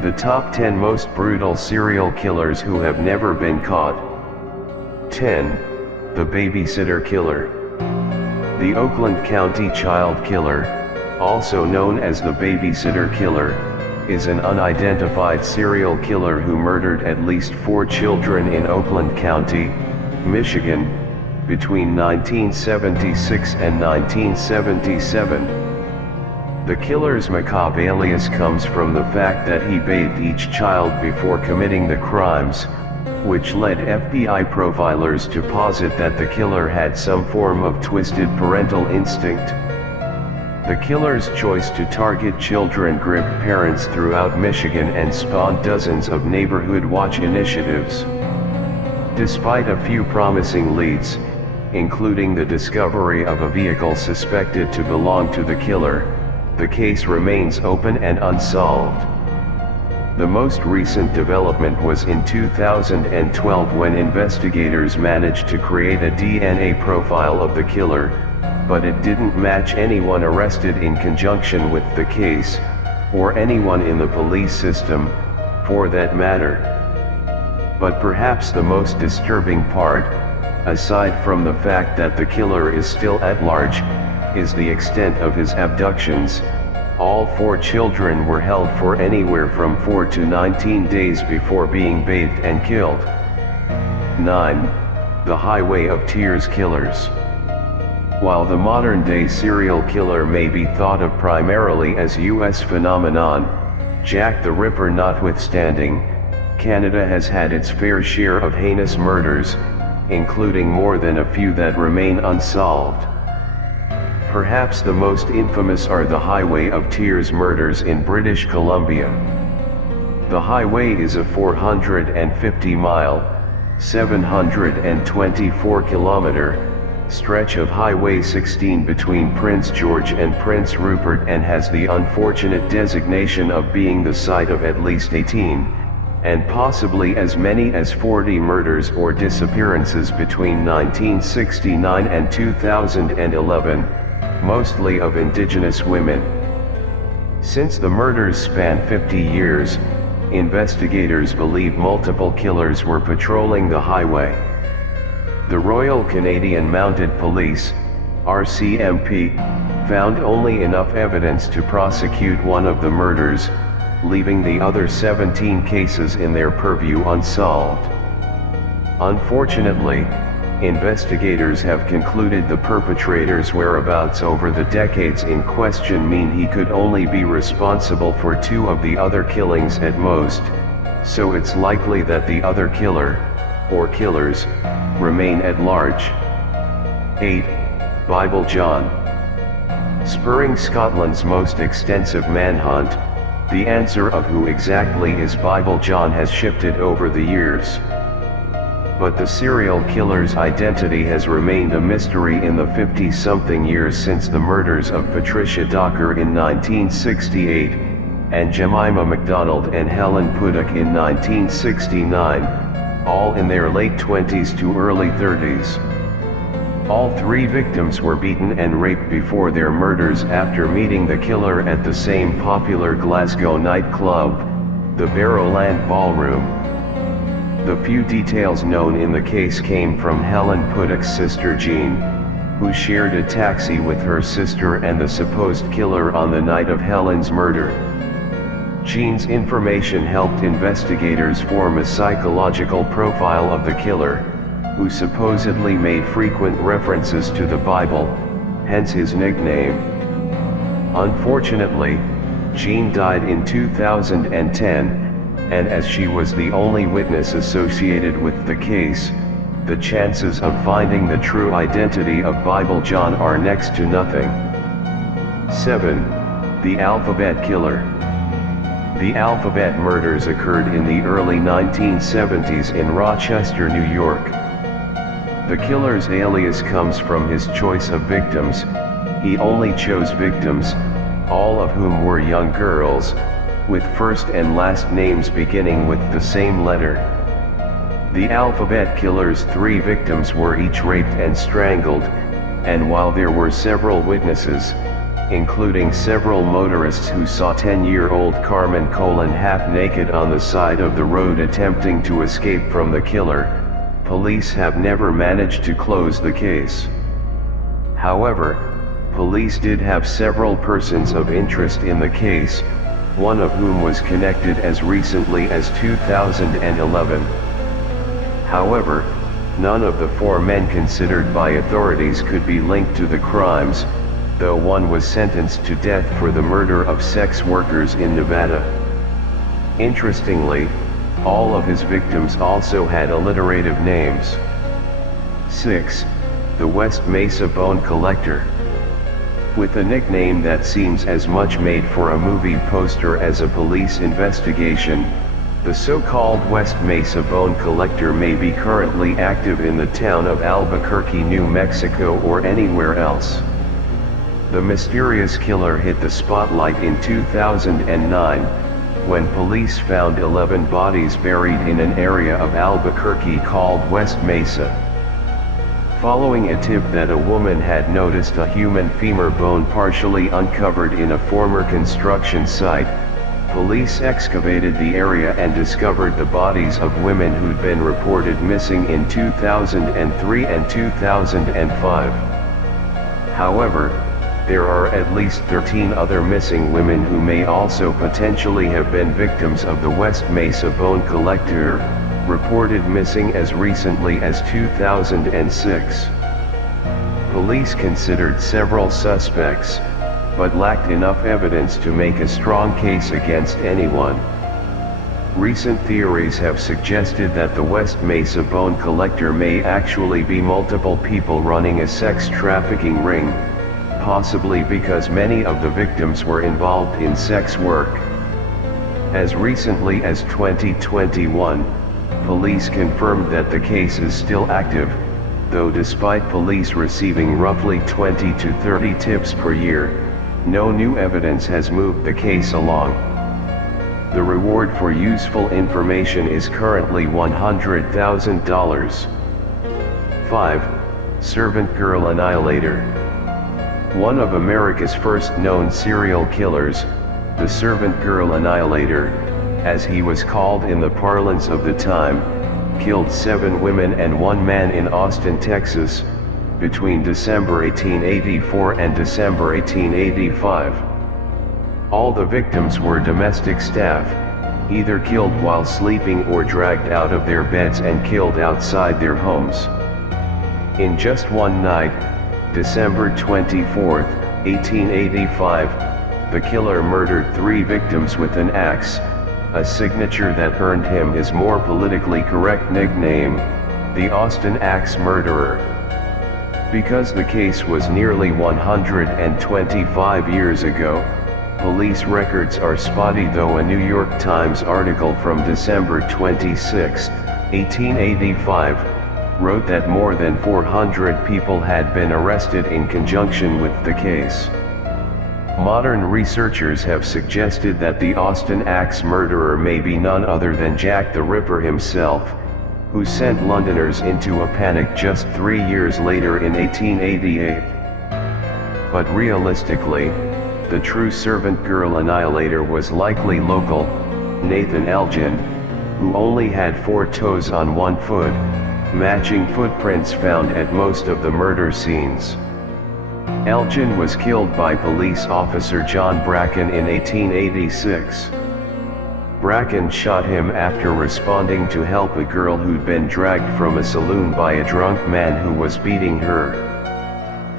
The top 10 most brutal serial killers who have never been caught. 10. The babysitter killer. The Oakland County child killer, also known as the babysitter killer, is an unidentified serial killer who murdered at least 4 children in Oakland County, Michigan, between 1976 and 1977. The killer's macabre alias comes from the fact that he bathed each child before committing the crimes, which led FBI profilers to posit that the killer had some form of twisted parental instinct. The killer's choice to target children gripped parents throughout Michigan and spawned dozens of neighborhood watch initiatives. Despite a few promising leads, including the discovery of a vehicle suspected to belong to the killer, the case remains open and unsolved. The most recent development was in 2012 when investigators managed to create a DNA profile of the killer, but it didn't match anyone arrested in conjunction with the case, or anyone in the police system, for that matter. But perhaps the most disturbing part, aside from the fact that the killer is still at large, is the extent of his abductions. All 4 children were held for anywhere from 4 to 19 days before being bathed and killed. 9. The Highway of Tears killers. While the modern-day serial killer may be thought of primarily as U.S. phenomenon, Jack the Ripper notwithstanding, Canada has had its fair share of heinous murders, including more than a few that remain unsolved. Perhaps the most infamous are the Highway of Tears murders in British Columbia. The highway is a 450-mile, 724-kilometer, stretch of Highway 16 between Prince George and Prince Rupert and has the unfortunate designation of being the site of at least 18, and possibly as many as 40 murders or disappearances between 1969 and 2011. Mostly of indigenous women. Since the murders span 50 years, investigators believe multiple killers were patrolling the highway. The Royal Canadian Mounted Police, RCMP, found only enough evidence to prosecute one of the murders, leaving the other 17 cases in their purview unsolved. Unfortunately, investigators have concluded the perpetrator's whereabouts over the decades in question mean he could only be responsible for 2 of the other killings at most, so it's likely that the other killer, or killers, remain at large. 8. Bible John. Spurring Scotland's most extensive manhunt, the answer of who exactly is Bible John has shifted over the years. But the serial killer's identity has remained a mystery in the 50-something years since the murders of Patricia Docker in 1968, and Jemima MacDonald and Helen Puddock in 1969, all in their late 20s to early 30s. All 3 victims were beaten and raped before their murders after meeting the killer at the same popular Glasgow nightclub, the Barrowland Ballroom. The few details known in the case came from Helen Puddock's sister Jean, who shared a taxi with her sister and the supposed killer on the night of Helen's murder. Jean's information helped investigators form a psychological profile of the killer, who supposedly made frequent references to the Bible, hence his nickname. Unfortunately, Jean died in 2010, and as she was the only witness associated with the case, the chances of finding the true identity of Bible John are next to nothing. 7. The Alphabet Killer. The Alphabet murders occurred in the early 1970s in Rochester, New York. The killer's alias comes from his choice of victims. He only chose victims, all of whom were young girls, with first and last names beginning with the same letter. The Alphabet killer's 3 victims were each raped and strangled, and while there were several witnesses, including several motorists who saw 10-year-old Carmen half naked on the side of the road attempting to escape from the killer. Police have never managed to close the case. However, police did have several persons of interest in the case, one of whom was connected as recently as 2011. However, none of the 4 men considered by authorities could be linked to the crimes, though one was sentenced to death for the murder of sex workers in Nevada. Interestingly, all of his victims also had alliterative names. 6. The West Mesa Bone Collector. With a nickname that seems as much made for a movie poster as a police investigation, the so-called West Mesa Bone Collector may be currently active in the town of Albuquerque, New Mexico, or anywhere else. The mysterious killer hit the spotlight in 2009, when police found 11 bodies buried in an area of Albuquerque called West Mesa. Following a tip that a woman had noticed a human femur bone partially uncovered in a former construction site, police excavated the area and discovered the bodies of women who'd been reported missing in 2003 and 2005. However, there are at least 13 other missing women who may also potentially have been victims of the West Mesa Bone Collector, reported missing as recently as 2006. Police considered several suspects, but lacked enough evidence to make a strong case against anyone. Recent theories have suggested that the West Mesa Bone Collector may actually be multiple people running a sex trafficking ring, possibly because many of the victims were involved in sex work. As recently as 2021, police confirmed that the case is still active, though despite police receiving roughly 20 to 30 tips per year, no new evidence has moved the case along. The reward for useful information is currently $100,000. 5. Servant Girl Annihilator. One of America's first known serial killers, the Servant Girl Annihilator, as he was called in the parlance of the time, killed 7 women and 1 man in Austin, Texas, between December 1884 and December 1885. All the victims were domestic staff, either killed while sleeping or dragged out of their beds and killed outside their homes. In just one night, December 24, 1885, the killer murdered 3 victims with an axe, a signature that earned him his more politically correct nickname, the Austin Axe Murderer. Because the case was nearly 125 years ago, police records are spotty, though a New York Times article from December 26, 1885, wrote that more than 400 people had been arrested in conjunction with the case. Modern researchers have suggested that the Austin Axe Murderer may be none other than Jack the Ripper himself, who sent Londoners into a panic just 3 years later in 1888. But realistically, the true Servant Girl Annihilator was likely local, Nathan Elgin, who only had 4 toes on 1 foot, matching footprints found at most of the murder scenes. Elgin was killed by police officer John Bracken in 1886. Bracken shot him after responding to help a girl who'd been dragged from a saloon by a drunk man who was beating her.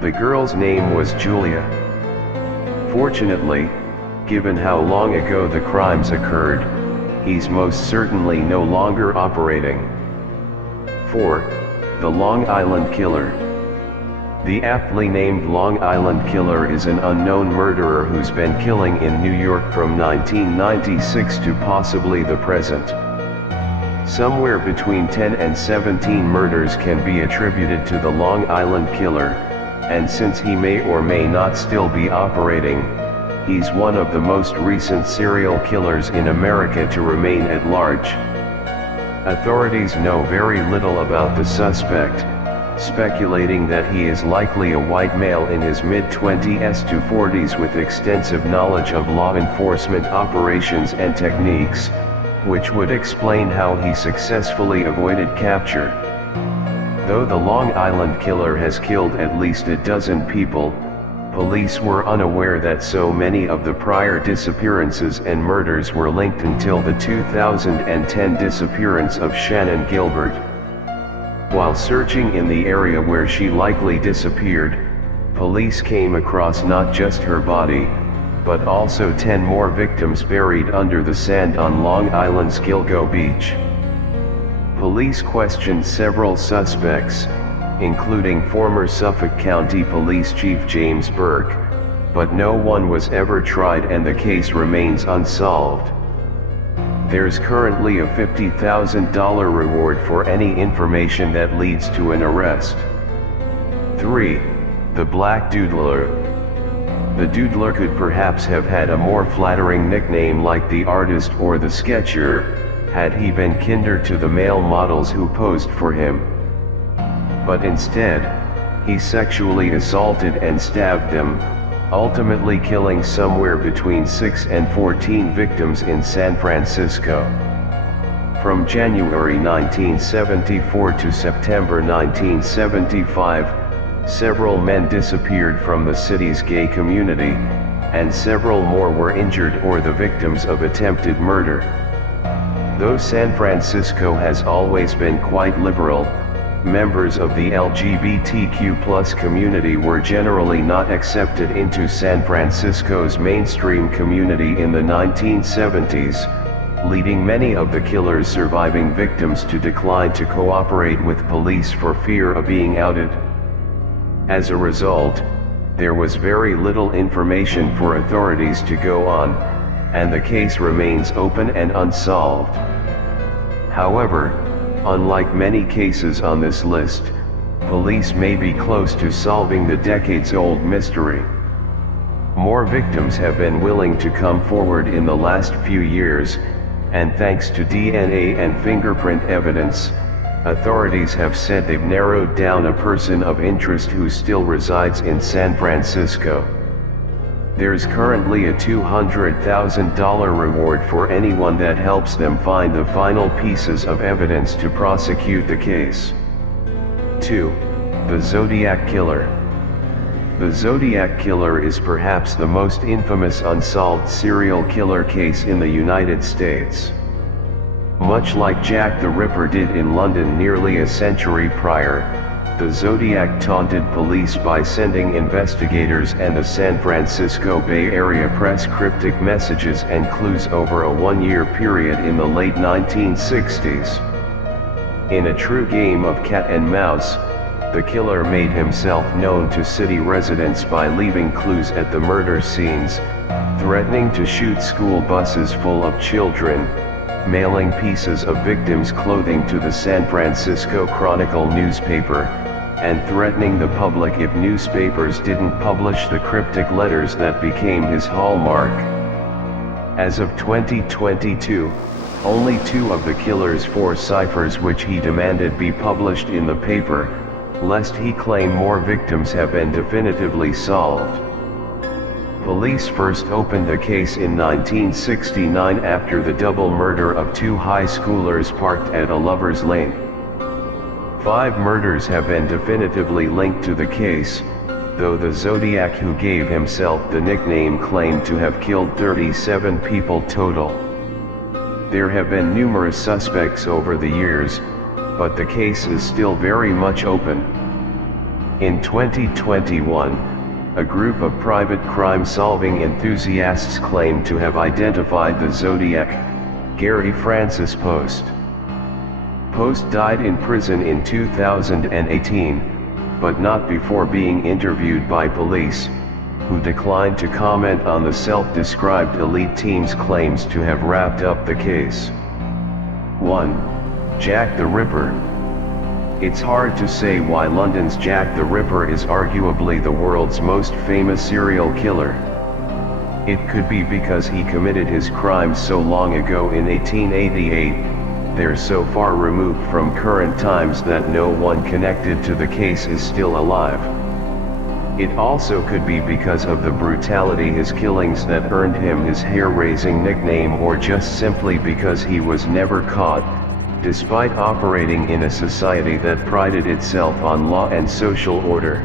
The girl's name was Julia. Fortunately, given how long ago the crimes occurred, he's most certainly no longer operating. 4. The Long Island Killer. The aptly named Long Island Killer is an unknown murderer who's been killing in New York from 1996 to possibly the present. Somewhere between 10 and 17 murders can be attributed to the Long Island Killer, and since he may or may not still be operating, he's one of the most recent serial killers in America to remain at large. Authorities know very little about the suspect, speculating that he is likely a white male in his mid-20s to 40s with extensive knowledge of law enforcement operations and techniques, which would explain how he successfully avoided capture. Though the Long Island killer has killed at least a dozen people, police were unaware that so many of the prior disappearances and murders were linked until the 2010 disappearance of Shannon Gilbert. While searching in the area where she likely disappeared, police came across not just her body, but also 10 more victims buried under the sand on Long Island's Gilgo Beach. Police questioned several suspects, including former Suffolk County Police Chief James Burke, but no one was ever tried and the case remains unsolved. There's currently a $50,000 reward for any information that leads to an arrest. 3. The Black Doodler. The Doodler could perhaps have had a more flattering nickname like the Artist or the Sketcher, had he been kinder to the male models who posed for him. But instead, he sexually assaulted and stabbed them, ultimately killing somewhere between 6 and 14 victims in San Francisco. From January 1974 to September 1975, several men disappeared from the city's gay community, and several more were injured or the victims of attempted murder. Though San Francisco has always been quite liberal, members of the LGBTQ+ community were generally not accepted into San Francisco's mainstream community in the 1970s, leading many of the killer's surviving victims to decline to cooperate with police for fear of being outed. As a result, there was very little information for authorities to go on, and the case remains open and unsolved. However, unlike many cases on this list, police may be close to solving the decades-old mystery. More victims have been willing to come forward in the last few years, and thanks to DNA and fingerprint evidence, authorities have said they've narrowed down a person of interest who still resides in San Francisco. There's currently a $200,000 reward for anyone that helps them find the final pieces of evidence to prosecute the case. 2. The Zodiac Killer. The Zodiac Killer is perhaps the most infamous unsolved serial killer case in the United States. Much like Jack the Ripper did in London nearly a century prior, the Zodiac taunted police by sending investigators and the San Francisco Bay Area press cryptic messages and clues over a one-year period in the late 1960s. In a true game of cat and mouse, the killer made himself known to city residents by leaving clues at the murder scenes, threatening to shoot school buses full of children, mailing pieces of victims' clothing to the San Francisco Chronicle newspaper, and threatening the public if newspapers didn't publish the cryptic letters that became his hallmark. As of 2022, only 2 of the killer's 4 ciphers which he demanded be published in the paper, lest he claim more victims have been definitively solved. Police first opened the case in 1969 after the double murder of 2 high schoolers parked at a lover's lane. 5 murders have been definitively linked to the case, though the Zodiac who gave himself the nickname claimed to have killed 37 people total. There have been numerous suspects over the years, but the case is still very much open. In 2021, a group of private crime-solving enthusiasts claimed to have identified the Zodiac, Gary Francis Post. Post died in prison in 2018, but not before being interviewed by police, who declined to comment on the self-described elite team's claims to have wrapped up the case. 1. Jack the Ripper. It's hard to say why London's Jack the Ripper is arguably the world's most famous serial killer. It could be because he committed his crimes so long ago in 1888, they're so far removed from current times that no one connected to the case is still alive. It also could be because of the brutality his killings that earned him his hair-raising nickname, or just simply because he was never caught, despite operating in a society that prided itself on law and social order.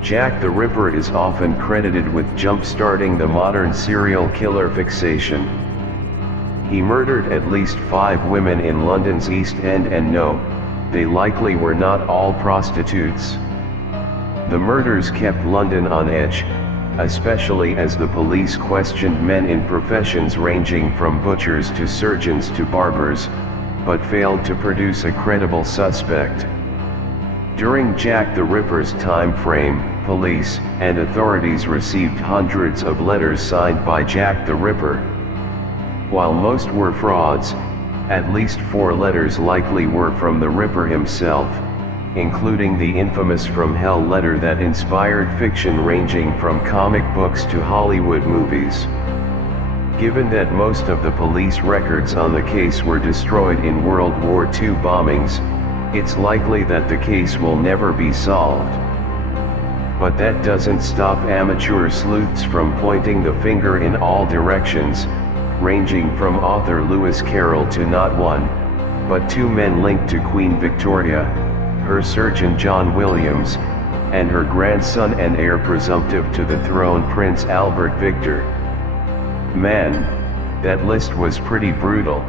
Jack the Ripper is often credited with jump-starting the modern serial killer fixation. He murdered at least 5 women in London's East End, and no, they likely were not all prostitutes. The murders kept London on edge, especially as the police questioned men in professions ranging from butchers to surgeons to barbers, but failed to produce a credible suspect. During Jack the Ripper's time frame, police and authorities received hundreds of letters signed by Jack the Ripper. While most were frauds, at least 4 letters likely were from the Ripper himself, including the infamous From Hell letter that inspired fiction ranging from comic books to Hollywood movies. Given that most of the police records on the case were destroyed in World War II bombings, it's likely that the case will never be solved. But that doesn't stop amateur sleuths from pointing the finger in all directions, ranging from author Lewis Carroll to not one, but 2 men linked to Queen Victoria, her surgeon John Williams, and her grandson and heir presumptive to the throne Prince Albert Victor. Man, that list was pretty brutal.